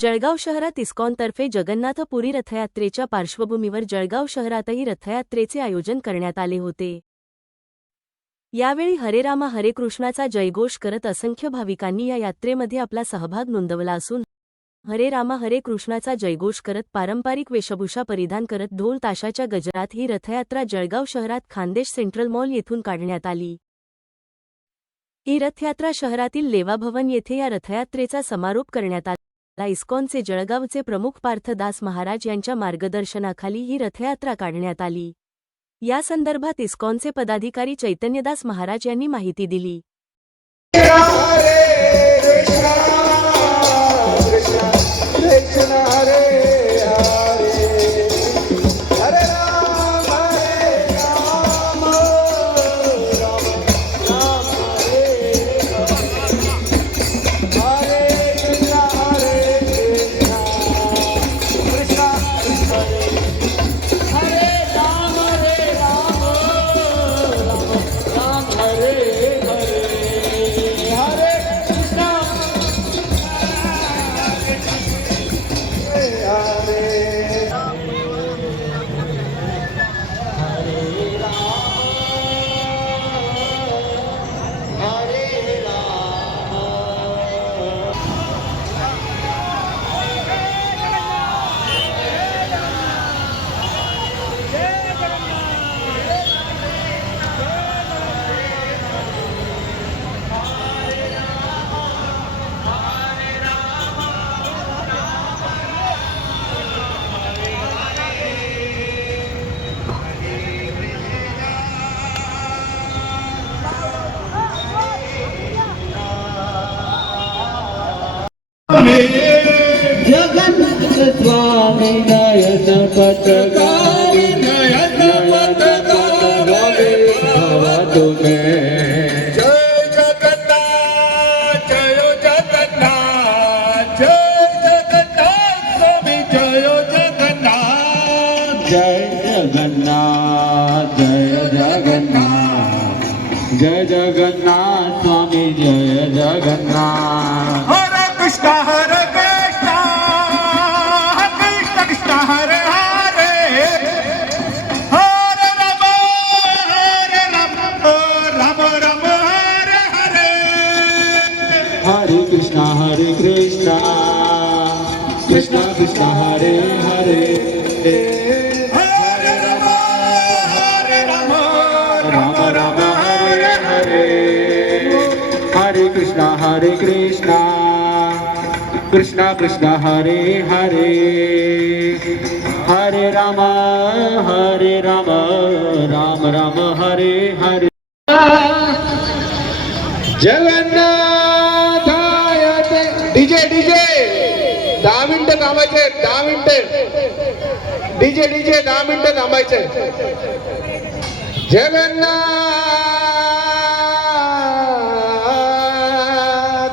जळगाव शहरात इस्कॉनतर्फे जगन्नाथपुरी रथयात्रेच्या पार्श्वभूमीवर जळगाव शहरातही रथयात्रेचे आयोजन करण्यात आले होते. यावेळी हरेरामा हरे कृष्णाचा जयघोष करत असंख्य भाविकांनी या यात्रेमध्ये आपला सहभाग नोंदवला असून हरे रामा हरे कृष्णाचा जयघोष करत पारंपरिक वेशभूषा परिधान करत ढोल ताशाच्या गजरात ही रथयात्रा जळगाव शहरात खानदेश सेंट्रल मॉल येथून काढण्यात आली. ही रथयात्रा शहरातील लेवा भवन येथे या रथयात्रेचा समारोप करण्यात आला. इस्कॉनचे जळगावचे प्रमुख पार्थदास महाराज यांच्या मार्गदर्शनाखाली ही रथयात्रा काढण्यात आली या संदर्भात इस्कॉनचे पदाधिकारी चैतन्यदास महाराज यांनी माहिती दिली Krishna हरे नयन पटगामी नयन पटगामी भव तुम्हें जय जगन्नाथ जय जगन्नाथ जय जगन्नाथ स्वामी जय जगन्नाथ. जय जगन्नाथ जय जगन्नाथ जय जगन्नाथ स्वामी जय जगन्नाथ. हरे कृष्ण हरे Krishna Krishna Hare Hare. Hare Rama Hare Rama Rama Rama Hare Hare. Hare Krishna Hare Krishna. Krishna Krishna Hare Hare. Hare Rama Hare Rama Ram Ram Hare Hare. Jagannath DJ DJ दहा मिनिटं थांबायचे दहा मिनिटं DJ DJ दहा मिनिटं थांबायचे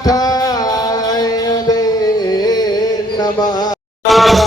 जगन्नाथाय दे नमः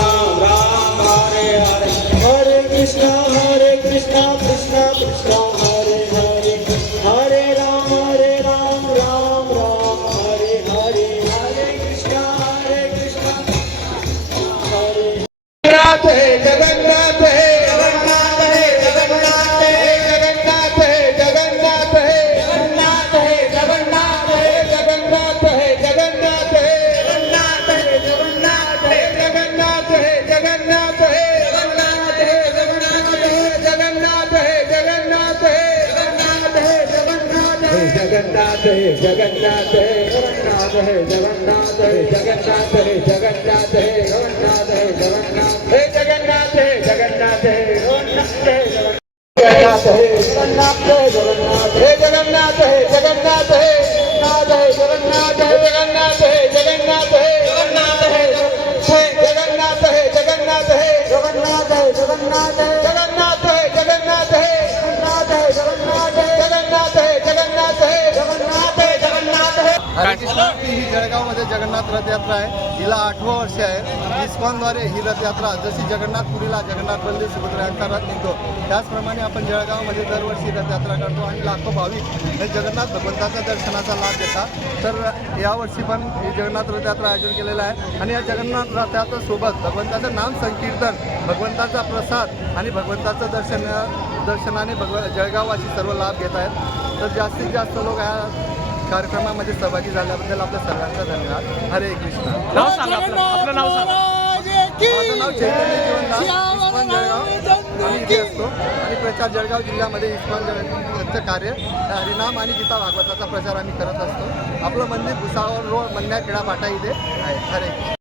जगन्नाथ है जगन्नाथ है जगन्नाथ है जगन्नाथ है जगन्नाथ है जगन्नाथ है जगन्नाथ है जगन्नाथ है ही जळगावमध्ये जगन्नाथ रथयात्रा आहे. हिला आठवं वर्ष आहे. इस्कॉनद्वारे ही रथयात्रा जशी जगन्नाथपुरीला जगन्नाथ बलदेव सुभद्रा यांचा रथ निघतो त्याचप्रमाणे आपण जळगावमध्ये दरवर्षी रथयात्रा करतो आणि लाखो भाविक हे जगन्नाथ भगवंताच्या दर्शनाचा लाभ घेतात. तर यावर्षी पण ही जगन्नाथ रथयात्रा आयोजन केलेलं आहे. आणि या जगन्नाथ रथयात्रेसोबत भगवंताचं नाम संकीर्तन भगवंताचा प्रसाद आणि भगवंताचं दर्शन दर्शनाने भगव जळगाववासी सर्व लाभ घेत आहेत. तर जास्तीत जास्त लोक या कार्यक्रमामध्ये सहभागी झाल्याबद्दल आपल्या सर्वांचा धन्यवाद. हरे कृष्ण. नाव सांगा आपलं आपलं नाव सांगा. माझं नाव चैतन्य जीवनदास इस्कॉन जळगाव. आम्ही इथे असतो. आणि प्रचार जळगाव जिल्ह्यामध्ये इस्कॉन जळगावचं कार्य हरिनाम आणि गीता भागवताचा प्रचार आम्ही करत असतो. आपलं मंदिर भुसावळ रोड मन्या खेडा फाटा इथे आहे. हरे कृष्ण.